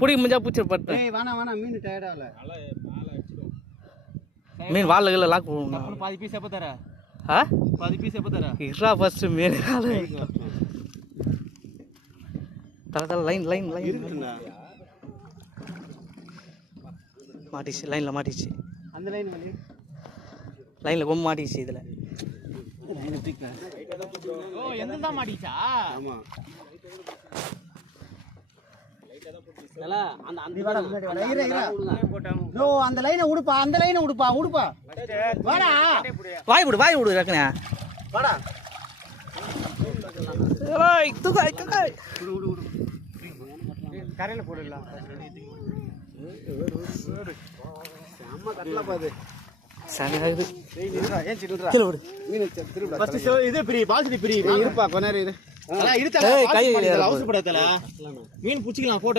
பிடிக்க முடிஞ்சா பூச்சி பட்டு மீன் டயர்டாகல மீன் வாழ லாக் போகணும். பாதி பீஸ் எப்போ தர பாதி பீஸ் எப்போ தர இறா ஃபர்ஸ்ட் மீன் தலை லைன் லைன் லைன் மாட்டிச்சு லைனில் மாட்டிச்சு. அந்த லைன் லைனில் கொம்பு மாட்டிச்சு. இதில் எந்த மாட்டிச்சா? ஆமாம் அந்த லைனை உடுப்பா, அந்த லைனை உடுப்பா உடுப்பா. வாடா வாய் விடு ரக்கனே வாடா. கரையில் போடலாம். செம்ம கட்டல பாது. மீன் பிடிச்சிக்கலாம்.